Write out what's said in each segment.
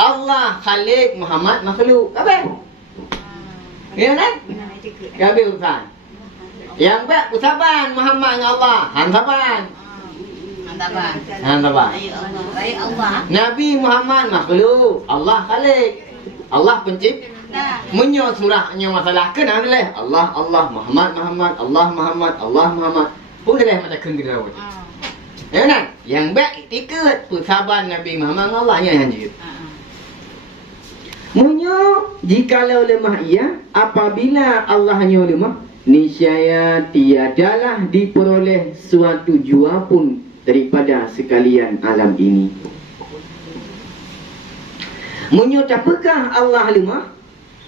Allah Khalik, Muhammad makhluk. Apa? Ya kan? Gabe urusan. Yang baik usaban Muhammad dengan Allah. Hansaban. Hansaban. Nabi Muhammad makhluk, Allah Khalik. Allah pencipta. Menyo surahnya masalah kena boleh. Allah Muhammad Allah Muhammad. Pun boleh macam kena gitu. Ya kan? Yang baik ikut usaban Nabi Muhammad dengan Allah yang hanya. Munyo jikalau lemah ia apabila Allah hanya lemah, niscaya tiadalah diperoleh suatu jua pun daripada sekalian alam ini. Munyo tapakah Allah lemah?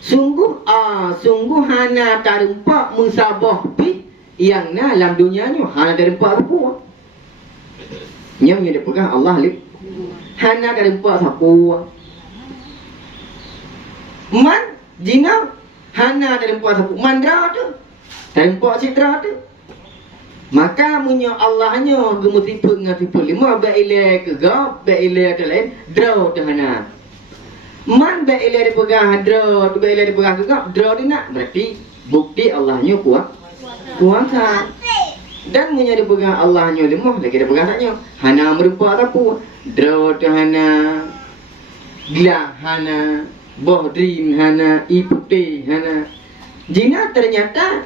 Sungguh hana tarempak musabah pi yang na dalam dunianya hana tarempak apa. Nya tapakah Allah lemah? Hana tarempak siapa? Man jina hana tarempak siapa? Mandra tu. Tarempak citra tu. Maka munyo Allahnya gemutipu dengan tipu lima baile ke gap baile ke lain draw tu hana. Man baile dipegang draw tu baile dipegang ke gap draw dia nak berarti bukti Allahnya kuasa. Dan munyo dipegang Allahnya lemah lagi dipegang taknya hana merupa apa draw tu hana gelah hana bohdrin hana ipute hana jina ternyata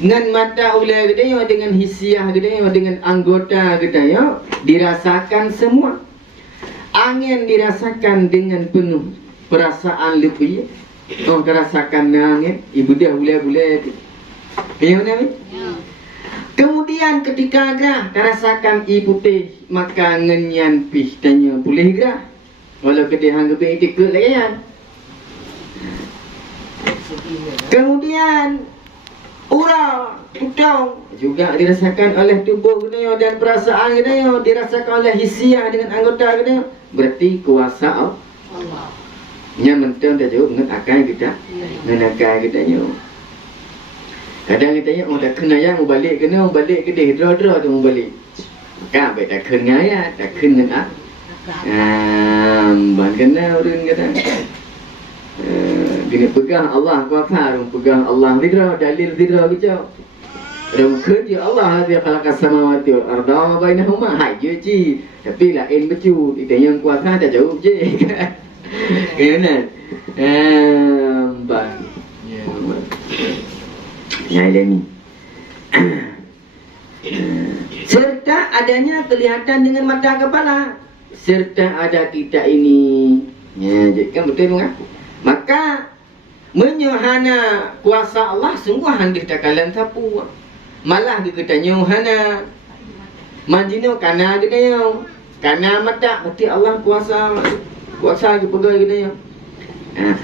dengan mata ular kita dengan hisiah kita dengan anggota kita dirasakan semua. Angin dirasakan dengan penuh perasaan lebih. Oh terasakan angin ibu dia ular-ular itu. Ya benar. Kemudian ketika gerah terasakan ibu teh maka ngenyan pih tanya boleh gerah. Walau kedihang gebe itu lagi kan. Kemudian urang, tutang juga dirasakan oleh tubuh kita dan perasaan kita dirasakan oleh hisiah dengan anggota kita. Berarti kuasa Allah. Nya mentang dah jauh dengan akal kita. Dengan akal kita nyo. Kadang kita nya dah kena yang balik kena balik ke dia dra tu balik. Maka baik dah kena ya, dah kena dengan ban kena urang kata. Kena pegang Allah kuasa, pegang Allah zikra, dalil zikra gitu. Rum kerja Allah dia khalaqa samawati wal arda wa bainahuma haji ji. Tapi lain becu, kita yang kuasa dah jauh je. Kan? Bang. Ya ini. Serta adanya kelihatan dengan mata kepala. Serta ada kita ini. Ya, jadi kan betul kan? Maka menyohana kuasa Allah sungguh handih takalan sapu. Malah dikatanya hana manjino kana gidaya. Kana mata berarti Allah kuasa ke pegawai gidaya.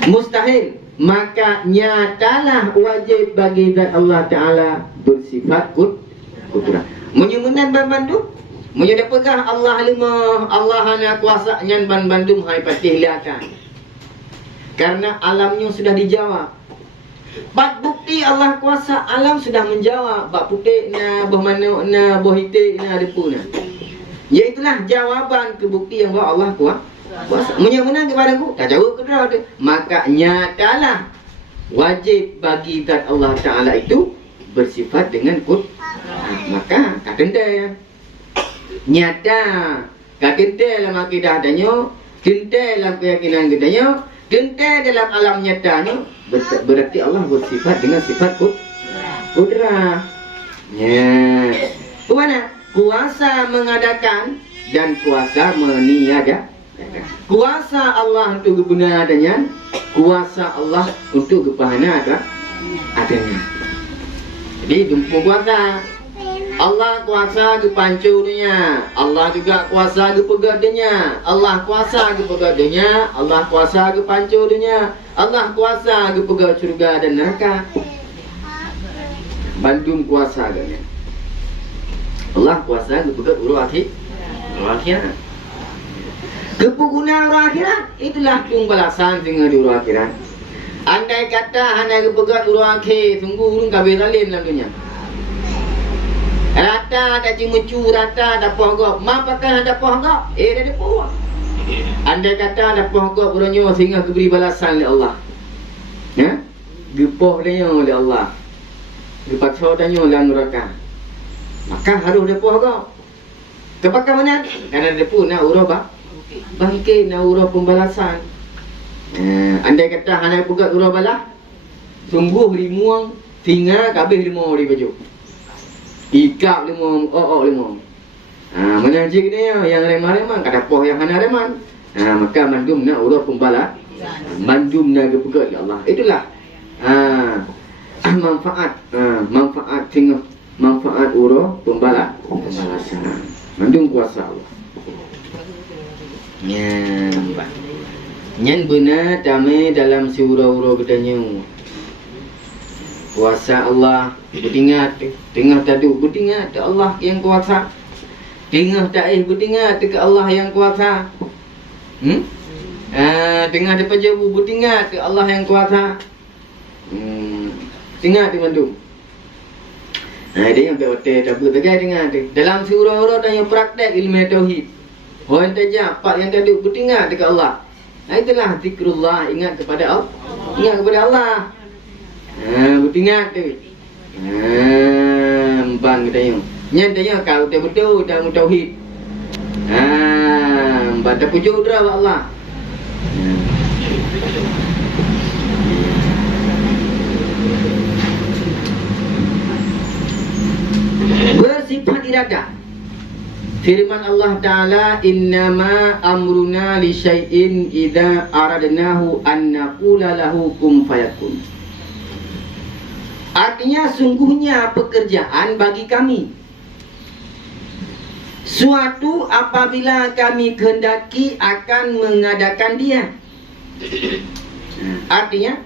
Mustahil. Maka nyatalah wajib bagi zat Allah Ta'ala bersifat kudrah. Menyumenan ban bandung. Menjadi pegah Allah limah. Allah hana kuasa nyan ban bandung hai patih liakan. Karena alamnya sudah dijawab. Bak bukti Allah kuasa alam sudah menjawab. Bak putih na boh mana na boh hitik na depu na. Iaitulah jawaban kebukti yang bahawa Allah kuasa. Menang kepada aku tak jawab kedua tu. Maka nyatalah wajib bagi zat Allah Ta'ala itu bersifat dengan maka kata ya. Nyata kata dalam akidah adanya, kata dalam keyakinan katanya, kata dalam alam nyatanya, berarti Allah bersifat dengan sifat kudrah. Ya. Kemana? Kuasa mengadakan dan kuasa meniadakan. Kuasa Allah untuk kebenaran adanya, kuasa Allah untuk kepahana adanya. Jadi jumpa kuasa. Allah kuasa ke pancurnya, Allah juga kuasa ke pegadanya, Allah kuasa ke pegadanya, Allah kuasa ke pancurnya, Allah kuasa ke pegad surga dan neraka. Bandung kuasa katanya. Allah kuasa ke pegad urut akhirat. Kepuguna urut akhirat itulah tunggalasan dengan urut akhirat. Andai kata hanya ke pegad urut akhir, sungguh urung kabeh zalim dalam dunia. Rata ada cimucu, rata ada pohon. Ma pakai ada pohon. Dah depu. Andai kata ada pohon beronyo sehingga diberi balasan oleh Allah. Ya? Gepoh dia oleh Allah. Dipaksa dia oleh neraka. Maka harus depoh kau. Kepakar mana? Karena depoh nak urah bangkit, nak urah pembalasan. Andai kata hanya pegat urah balas, sungguh limuang tinggal kabeh limau di baju. Ikap limau, limau. Mana cik dia yang remah-remah, kata poh yang hana remah. Maka mandum nak urah pembalas, mandum nak pegat ya Allah. Itulah manfaat tengah manfaat urah pembalasan. Mandum kuasa Allah. Nyan benar damai dalam surau-urau bertanya. Kuasa Allah beringat, tengah taduk beringat Allah yang kuasa. Tengah taih beringat ke Allah yang kuasa. Tengah depan jauh beringat ke Allah yang kuasa. Tengah di mandum. Dia yang betul tak bertegai dengan tu. Dalam surau-urau dan yang praktek ilmu tauhid. Orang tajam, pak yang taduk beringat dekat Allah. Itulah zikrullah, ingat kepada Allah. Ingat kepada Allah. Beringat tu. Bang kita yang tanya kau betul dalam tauhid. Baca pujuk dah Allah. Bersifat iradah. Firman Allah Ta'ala, innama amruna li syai'in idza aradnahu an naqula lahu kun fayakun. Artinya sungguhnya pekerjaan bagi kami suatu apabila kami kehendaki akan mengadakan dia. Artinya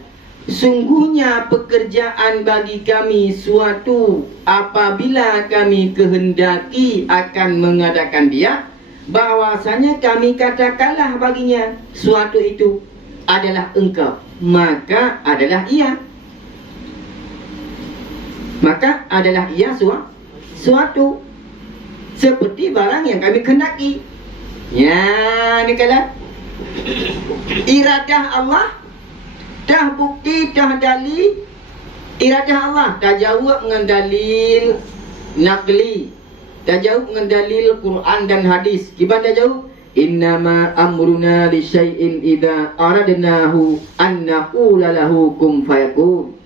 sungguhnya pekerjaan bagi kami suatu apabila kami kehendaki akan mengadakan dia, bahwasanya kami katakanlah baginya suatu itu adalah engkau, maka adalah ia. Maka adalah ia suatu seperti barang yang kami kehendaki. Ya, ni kalau iradah Allah dah bukti, dah dalil iradah Allah, dah jawab dengan dalil naqli, dah jawab dengan dalil Quran dan hadis. Gimana dah jawab? Innama amruna li syai'in idza aradnahu an naqula lahu kun fayakun.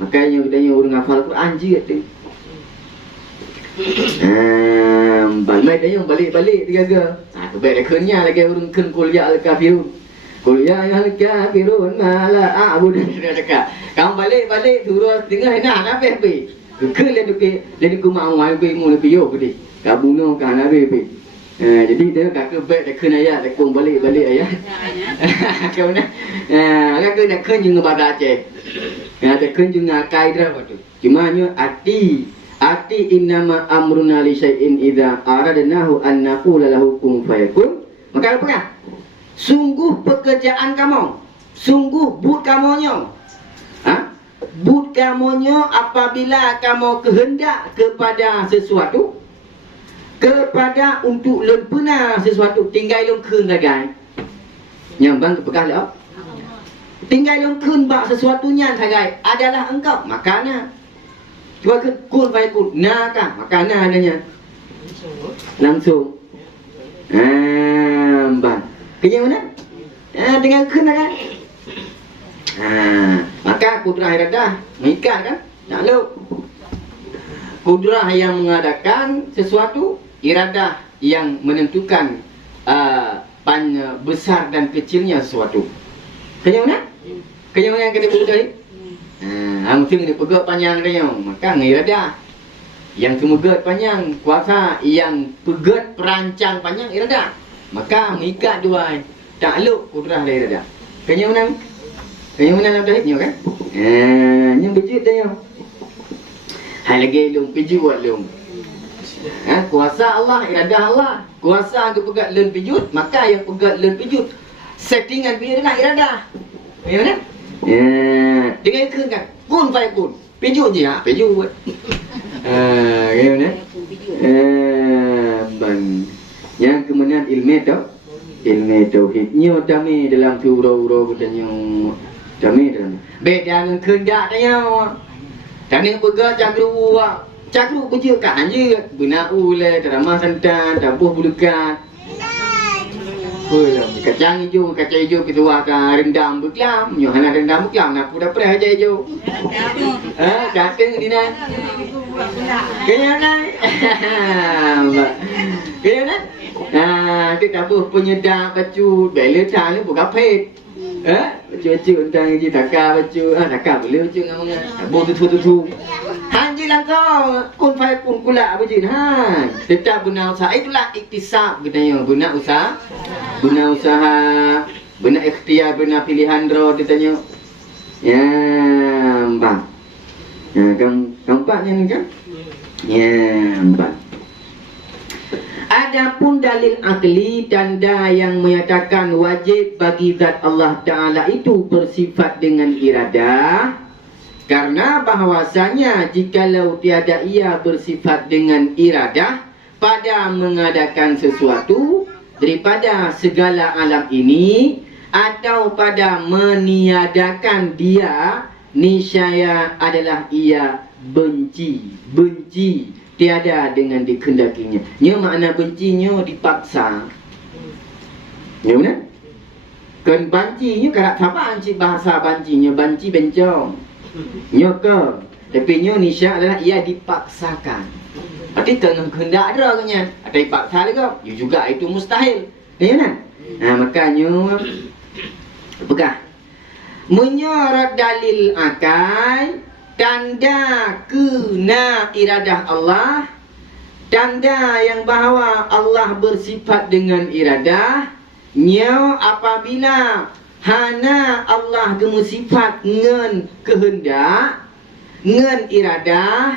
Makanya kita orang hafal Quran je tu. Balik tiga-tiga. Baik dah kenyang lagi orang ken kuliah al-kafirun. Kuliah al-kafirun mala a'bud. Dia cakap, kamu balik turun tengah nak habis pi. Ke le ku mau ai pi mu le pi yo pi. Ka buno ka na pi. Jadi dia kata baik dah kena ayat, dah kong balik ayat. Kau nak agak nak ken jeung baca Aceh. Dah ken jeung ngakai dah waktu. Cuma nya arti innama amruna li syai'in idza aradnahu an naqula lahu kun fayakun. Maka apa? Sungguh pekerjaan kamu, sungguh but kamunya. But kamunya apabila kamu kehendak kepada sesuatu, kepada untuk lempena sesuatu, tinggal lengkeun gagai. Yang bang kepekah lah. Tinggal lengkeun bak sesuatunya gagai adalah engkau, makana cuba ke kun fayakun, nakah, makana adanya. Langsung. Bang. Kerja mana? Dengan kena kan? Maka kudrah iradah mengikat kan? Tak lu. Kudrah yang mengadakan sesuatu, iradah yang menentukan besar dan kecilnya sesuatu. Kerja mana? Kerja mana yang kita buat tadi? Mungkin dia pegat panjang dia. Maka iradah yang kemegat panjang, kuasa yang pegat perancang panjang iradah. Maka mengikat dua takluk kudrah dari iradah. Kenya menang dalam tauhidnya kan? Yang bejut dia. Hai lagi lung pijut lung. Kuasa Allah, iradah Allah. Kuasa ke pegat lun pijut, maka yang pegat lun pijut settingan pijut nak iradah. Ya mana? Dengan ikut kan? Kun fayakun. Pijut je pijut. Gimana? Bang. Yang kemudian ilmu tu ilmu tauhid nyo tami dalam surau-urau katanya tami dalam beda dengan kehendak dia tani pega cakru kunci kan je guna ule drama santan tabuh bulukan kacang hijau itu akan rendam beklam Yohana rendam beklam nak pun dapat aja hijau datang di nan kaya nak kita tabuh penyedap baju bela tang buka pet baju undang je takar baju takar boleh baju ngamang tabuh tu hanji lang kau kun fai kun kula baju tetap guna usaha itulah iktisab katanya guna usaha guna ikhtiar guna pilihan roh ditanya ya mbak keempatnya ni kan ya mbak. Adapun dalil akli tanda yang menyatakan wajib bagi zat Allah Ta'ala itu bersifat dengan iradah. Karena bahwasanya jikalau tiada ia bersifat dengan iradah pada mengadakan sesuatu daripada segala alam ini atau pada meniadakan dia, niscaya adalah ia benci tiada dengan dikehendakinya. Nya makna bencinya dipaksa. Ya benar? Kan bancinya karak apa anci bahasa bancinya banci bencong. Nya ke tapi nya nisya adalah ia dipaksakan. Berarti dengan kehendak ada katanya. Ada dipaksa juga. Ya juga itu mustahil. Ya benar? Makanya apakah? Menyorot dalil akal tanda kena iradah Allah, tanda yang bahawa Allah bersifat dengan iradah nya apabila hana Allah gemu sifat ngen kehendak ngen iradah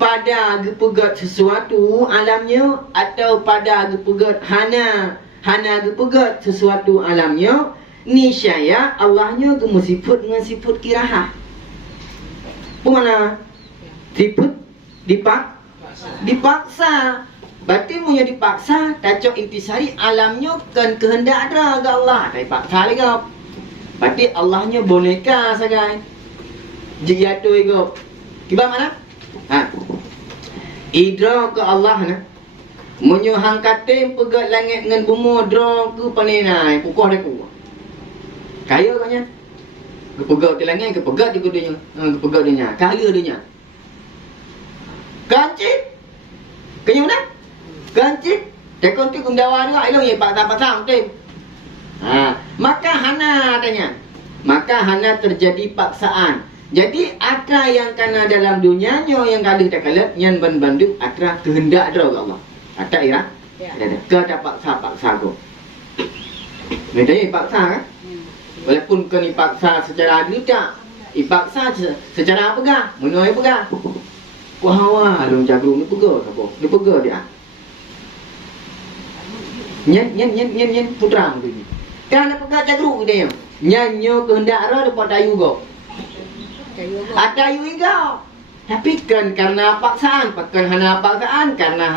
pada gepegat sesuatu alamnya atau pada gepegat hana gepegat sesuatu alamnya, niscaya Allahnya gemu sifat dengan sifat kirahah. Mana? Dipaksa. Berarti punya dipaksa, tacok intisari alamnya kan kehendak ada ke Allah. Dipaksa lagi. Berarti Allahnya boneka sagai. Jatuh itu. Tiba mana? Idra ke Allah na. Munyo hang katim pegat langit dengan bumi dra ke panenai pukuh deku. Kaya katnya. Kepegat di langit, kepegat di kudunya. Kepegat dia. Kala dia. Kancik. Kaya mana? Kancik. Tekon tu kumdawa juga. Ilong ye patah-patah tim. Maka hana tanya. Maka hana terjadi paksaan. Jadi atra yang kana dalam dunianya yang kali tak kalah yang bandu atra kehendak ada Allah. Atra ira. Ada. Ke tak paksa ko. Medai paksa kan? Walaupun kena dipaksa secara adil tak, dipaksa secara apa? Menolak apa? Wah, dong jagung ni pegah apa? Dia pegah dia. Nyen putra tu. Kan pegah jagung dia. Nyanyo kehendak ara depan dayu go. Ada yu engkau. Tapi kan karena paksaan, karena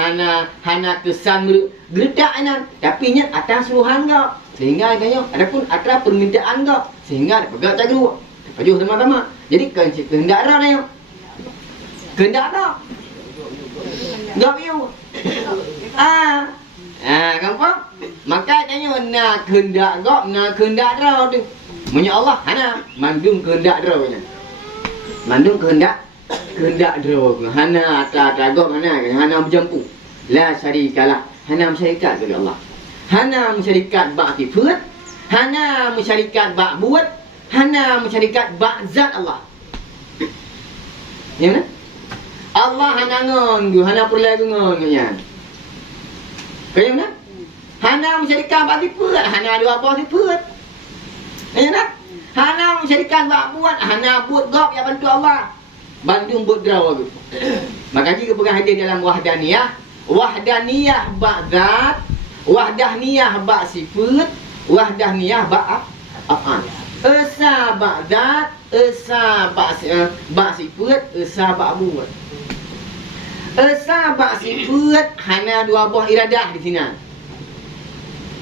hana kesan geledak anan. Tapi nya atas suruhan kau. Sehingga adanya adapun atra permintaan kau sehingga ada pegat cagu pajuh sama-sama. Jadi kehendak ada dia. Kehendak ada. Enggak piu. Gampang. Maka tanya nak kehendak kau, nak kehendak ada tu. Punya Allah hana mandung kehendak ada punya. Mandung kehendak ada. Hana atra kau hana berjampu. La syarikalah. Hana syarikat kepada Allah. Hana mensyarikat bak sifat, hana mensyarikat bak buat, hana mensyarikat bak zat Allah. Ya mana? Allah hana ngon, hana pulai ngon nya. Kaya mana? Hana mensyarikat bak sifat, hana dua apa sifat. Ya mana? Hana mensyarikat bak buat, hana buat gop yang bantu Allah. Bandung buat draw aku. Maka jika pegang hadir dalam wahdaniyah bak zat, wahdaniyah bak sifat, wahdaniyah bak af'al. Esa bak zat, esa bak sifat, esa bak buat. Esa bak sifat hana dua buah iradah di sini.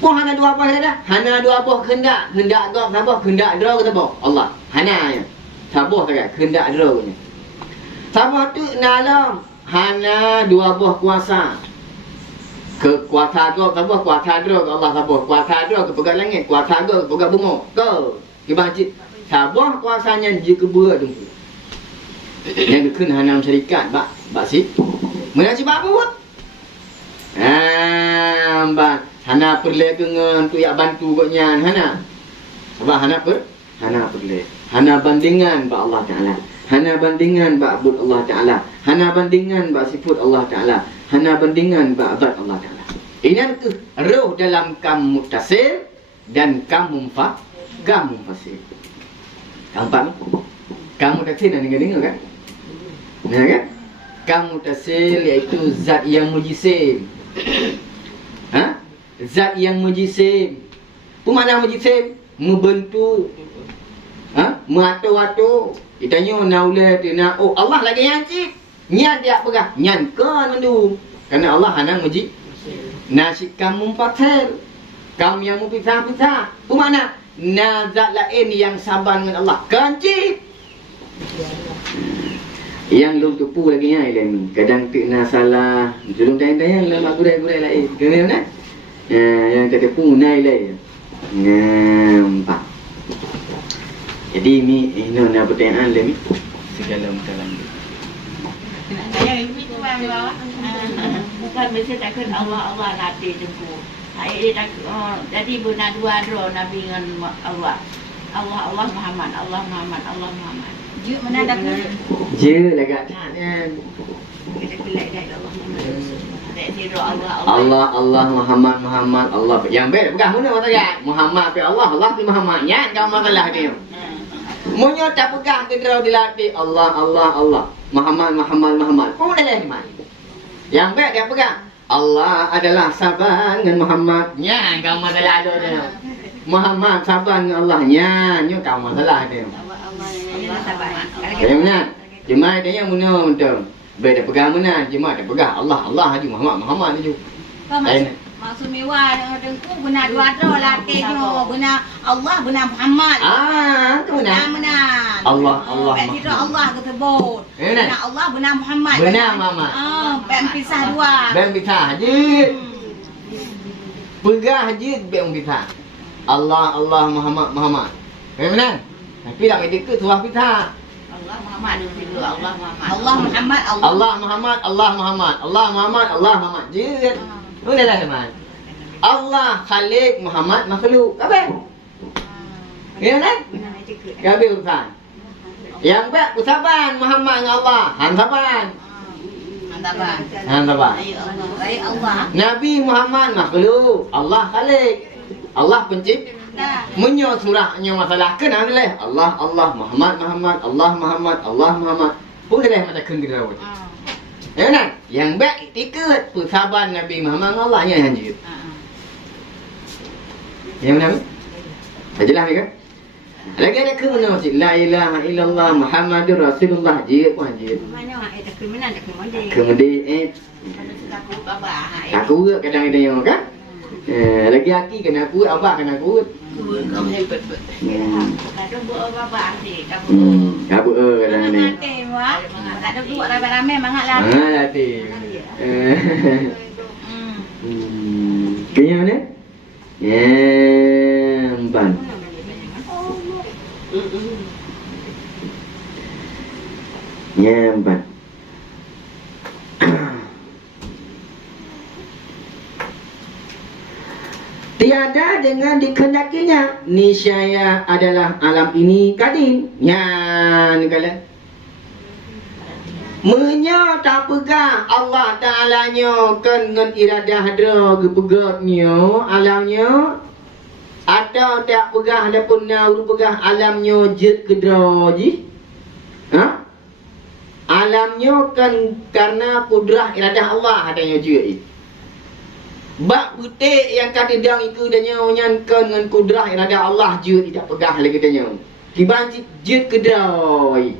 Pun hana dua apa dah? Hana dua apa kehendak. Kehendak gak sabar, kehendak dera kata apa? Allah. Hana ya. Sabar sangat kehendak dera punya. Sabar tu nalam hana dua buah kuasa. Kuasa gak sabar, kuasa dera ke Allah sabar. Kuasa dera ke pegang langit, kuasa gak ke pegang bunga. Ke kibacit. Sabar kuasanya jika berat tu. Yang kena hana syarikat bak si. Mana si bak apa buat? Bak hana perlu dengan tu yak bantu koknya hana. Sebab hana perlu. Hana bandingan ba Allah Taala. Hana bandingan ba abud Allah Taala. Hana bandingan ba sifat Allah Taala. Hana bandingan ba abad Allah Taala. Ini ke roh dalam kam muttasil dan kam munfasil. Nampak ni? Kam muttasil nak dengar kan? Nah kan? Kam muttasil iaitu zat yang mujisim. Zat yang mujisim. Apa makna mujisim? Membentuk. Mengatur-atur. Ditanya naula tina oh Allah lagi yang cik. Nyan dia pegah. Nyan kan mendu. Kerana Allah hana muji. Nasib kamu munfasil. Kamu yang mupisah-pisah. Apa makna? Zat lain yang sabar dengan Allah. Kan cik. Yang belum tupu lagi ya ilmu. Kadang kena salah. Belum tayang-tayang lah mak gurai-gurai lain. Kena mana? Yang tak tipu naik lain. Nampak. Jadi mi ini nak pertanyaan lagi. Segala macam ni. Saya ini tu Allah. Bukan mesti takkan Allah nanti tunggu. Saya tak jadi benar dua Nabi dengan Allah. Allah Muhammad. Je mana dah ke? Je lagak kan. Kita kelak dah Allah. Allah Muhammad Allah. Yang baik pegang mana mata ya? Muhammad pe Allah pe Muhammad. Yan kau masalah dia. Munyo tak pegang ke draw dilatih Allah. Muhammad. Kau dah leh mai. Yang baik dia pegang. Allah adalah sabar dengan Muhammad. Yan kau masalah dia. Muhammad sabar dengan Allah. Yan kau masalah dia. Yang mana? Jemaah dia yang mana betul. Baik dah pegang mana? Jemaah dah pegang Allah haji Muhammad haji. Maksud mewah dengku benar dua latihnya benar Allah benar Muhammad. Tu benar. Allah. Tidak Allah ketebut. Benar Allah benar Muhammad. Benar Muhammad. Ben pisah dua. Ben pisah haji. Pegang haji ben pisah. Allah Muhammad. Benar? Tapi tak ada ke surah pisah. Allah Muhammad. Jid. Boleh lah teman. Allah Khalik Muhammad makhluk. Apa? Ya kan? Gabe urusan. Yang baik usaban Muhammad dengan Allah. Hantaban. Baik Allah. Nabi Muhammad makhluk. Allah Khalik. Allah pencipta. Menyo surahnya masalah kena boleh. Allah Muhammad. Boleh macam kena rawat. Ya kan? Yang baik tiket persahabat Nabi Muhammad Allah yang hanjir. Yang mana? Dah jelas ni kan? Lagi ada ke mana masjid? La ilaha illallah Muhammadur Rasulullah. Jid pun hanjir. Mana ada kriminal tak kemudian. Kemudian aku kadang-kadang yang kan? Lagi aki kena aku, abah kena aku. Kau hebat. Kadang buat babak ni, Kabut kadang-kadang. Tak ada buat ramai-ramai mangat lah. Latih. Kenya mana? Empan. Empan. Tiada dengan dikehendakinya niscaya adalah alam ini kadim. Nyan kala. Menya tak pegang Allah Ta'alanya kan dengan iradah ada kepegaknya alamnya atau tak pegang ada pun nak pegang alamnya je kedraji. Alamnya kan karena kudrah iradah Allah adanya je. Bak putih yang kata dang itu danya nyankan dengan kudrah iradah Allah je tidak pegang lagi danya. Kiban je kedai.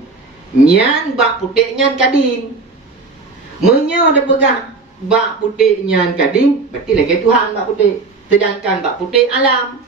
Nyan bak putih nyan kadim. Menyo ada pegang bak putih nyan kadim, berarti lagi Tuhan bak putih. Sedangkan bak putih alam.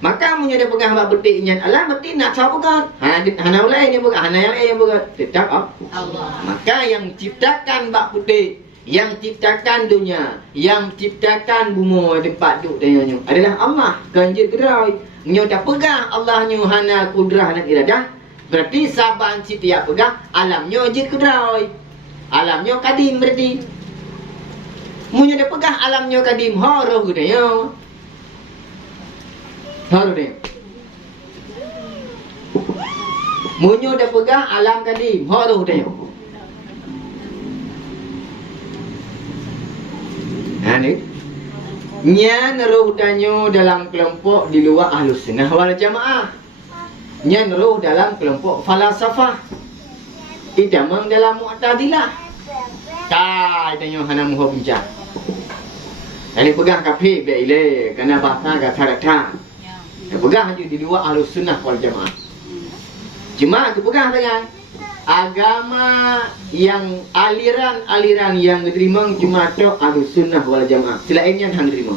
Maka punya dia pegang bak putih nyan alam, berarti nak tahu pegang. Hana lain yang pegang, hana yang lain yang pegang. Tetap Allah. Maka yang ciptakan bak putih, yang ciptakan dunia, yang ciptakan bumi tempat duduk tanya adalah Allah. Kanjil kedai. Nyo dah pegang Allah nyo hana kudrah dan iradah. Berarti saban si tiap pegang alam nyo je kedai. Alam nyo kadim berarti. Munyo dah pegang alam nyo kadim, horoh kedai. Horoh dia. Munyo dah pegang alam kadim, horoh dia. Ni nyan roh danyo dalam kelompok di luar Ahlus Sunnah wal Jamaah. Nyan roh dalam kelompok falsafah. Idamang dalam Mu'tazilah. Tai danyo hana muho bincang. Ini pegang kafir be ile kana bahasa ga tarata. Pegang je di luar Ahlus Sunnah wal Jamaah. Cuma tu pegang dengan agama yang aliran-aliran yang diterima cuma tok Ahlus Sunnah wal Jamaah. Selainnya hang diterima.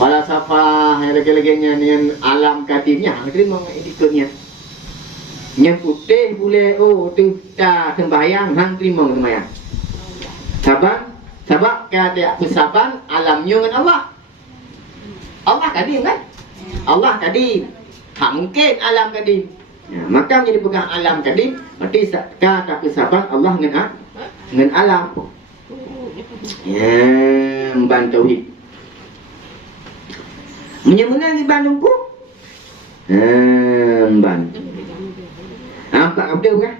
Falsafah yang lagi-laginya yang alam kadimnya hang diterima ikutnya. Yang putih boleh tu tak sembahyang hang terima sembahyang. Sebab kada kesaban alamnya dengan Allah. Allah kadim kan? Allah kadim. Tak mungkin alam kadim. Ya, maka menjadi pegang alam kadim, berarti kata kesabaran Allah dengan alam. Ya, memban tauhid. Menyemenang di Bandungku. Memban. Nampak apa dia kan?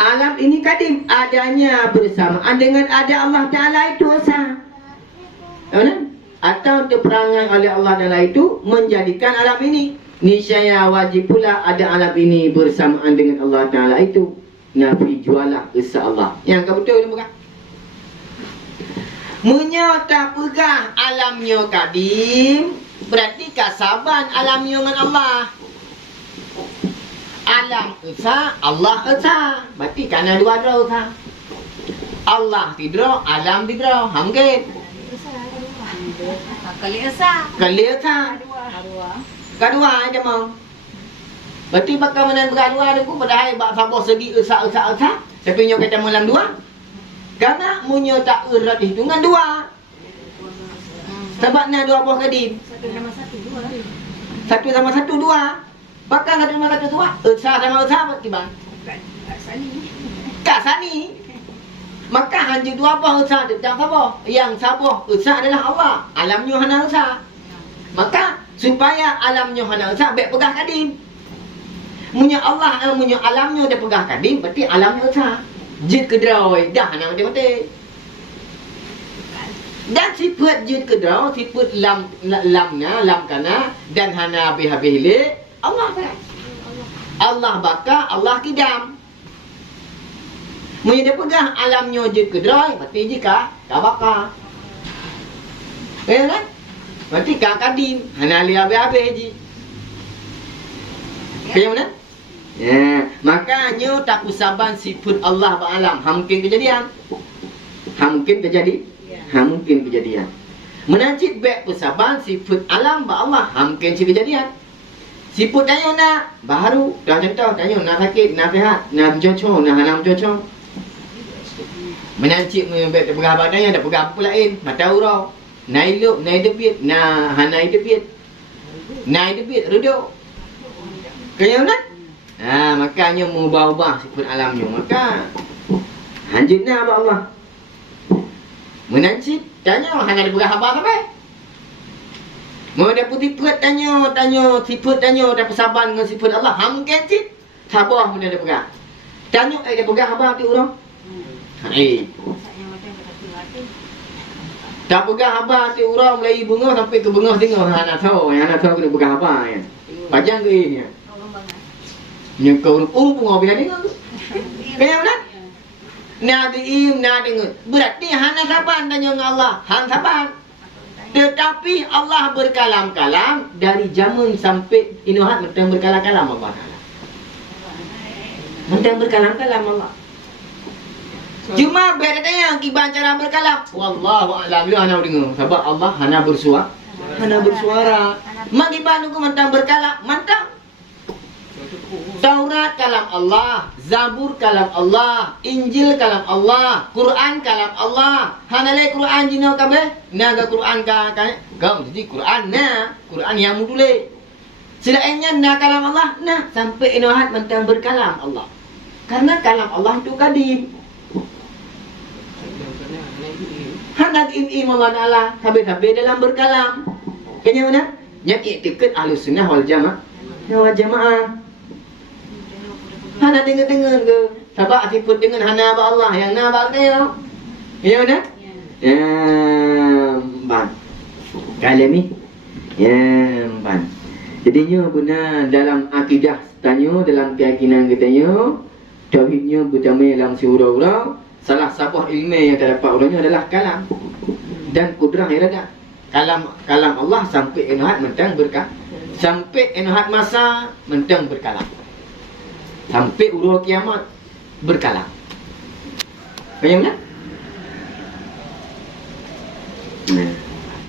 Alam ini kadim, adanya bersamaan dengan ada Allah Ta'ala itu asa. Benar? Atau terperangai oleh Allah Ta'ala itu menjadikan alam ini. Niscaya wajib pula ada alam ini bersamaan dengan Allah Ta'ala itu. Nafi jualah esa Allah. Yang kau betul ni bukan? Menyata pegah alamnya kadim, berarti kasaban alamnya dengan Allah. Alam esa, Allah esa. Berarti kerana dua-dua esa. Allah tidur, alam tidur. Hamgit. Kali esa. Kadua aja mau. Berarti bakal menan berdua ada ku padahal bak sabar segi esa. Tapi nyo kata malam dua. Karena munyo tak erat hitungan dua. Sebab na dua buah kadim. Satu sama satu dua. Bakal satu sama satu dua. Esa sama esa berarti bang. Kak Sani. Maka hanya dua buah esa tentang sabar. Yang sabar esa adalah Allah. Alamnya hana esa. Maka supaya alamnya hana esa baik pegah kadim. Munya Allah munya alamnya dia pegah kadim, berarti alamnya esa. Jid kedrawi dah hana mati-mati. Dan sifat jid kedrawi, sifat lamna, lam kana dan hana habis-habis le Allah tak. Allah baka, Allah kidam. Munya dia pegah alamnya jid kedrawi, berarti jika tak baka. Kan? Berarti kak kadim, hana li habis-habis je. Macam mana? Ya, makanya tak usaban sifat Allah ba'alam. Mungkin kejadian. Mungkin terjadi. Mungkin kejadian. Menajib baik usaban sifat alam ba'allah. Mungkin si kejadian. Sifat tanya nak baru. Dah contoh tanya nak sakit, nak sihat, nak cocok, nak hanam cocok. Menajib baik terpegah badannya, dah pegang apa lain. Mata urau. Naik luk, naik debit, nah hanai debit. Naik debit, reduk. Kaya nak? Makanya mengubah-ubah sifat alamnya. Maka hanjitnya apa Allah? Menancip tanya hang ada berapa abang sampai. Mau ada putih perut tanya sifat tanya ada persabaran dengan sifat Allah. Hang mungkin sabar benda ada pegang. Tanya ada pegang abang tu orang. Tak pegang abang tu orang mulai bunga sampai ke bunga tengok anak tahu kena pegang abang ya. Panjang ke ini. Yang kau pun habis ni kan? Kaya mana? Nak diim, nak dengar. Berarti hana saban tanya dengan Allah. Hang saban. Tetapi Allah berkalam-kalam dari zaman sampai inuhat mentang berkalam-kalam Allah. Mentang berkalam-kalam Allah. Cuma beda yang kiban cara berkalam. Wallahu a'lam. Bila ana dengar sebab Allah hana bersuara. Hana bersuara. Mak kiban ku mentang berkalam, mantap. Taurat kalam Allah, Zabur kalam Allah, Injil kalam Allah, Quran kalam Allah. Hana le Quran jino kabeh, naga Quran ka kau jadi Quran na, Quran yang mudule. Selainnya na kalam Allah, na sampai inohat mentang berkalam Allah. Karena kalam Allah itu kadim. Hana im Allah Taala, habis-habis dalam berkalam. Kenya mana? Yang iktikad Ahlus Sunnah wal Jamaah. Hana dengar ke? Sebab sifat dengan hana ba Allah yang na ba dia. Ya mana? Ya, ban. Kali ni. Ya, ban. Jadinya guna dalam akidah tanya dalam keyakinan kita tauhidnya bertemu dalam surau-surau. Salah satu ilmu yang terdapat orangnya adalah kalam dan kudrah iradah. Kalam Allah sampai enahat mentang berkalam. Sampai enahat masa mentang berkalam. Sampai urut kiamat berkalam. Macam mana?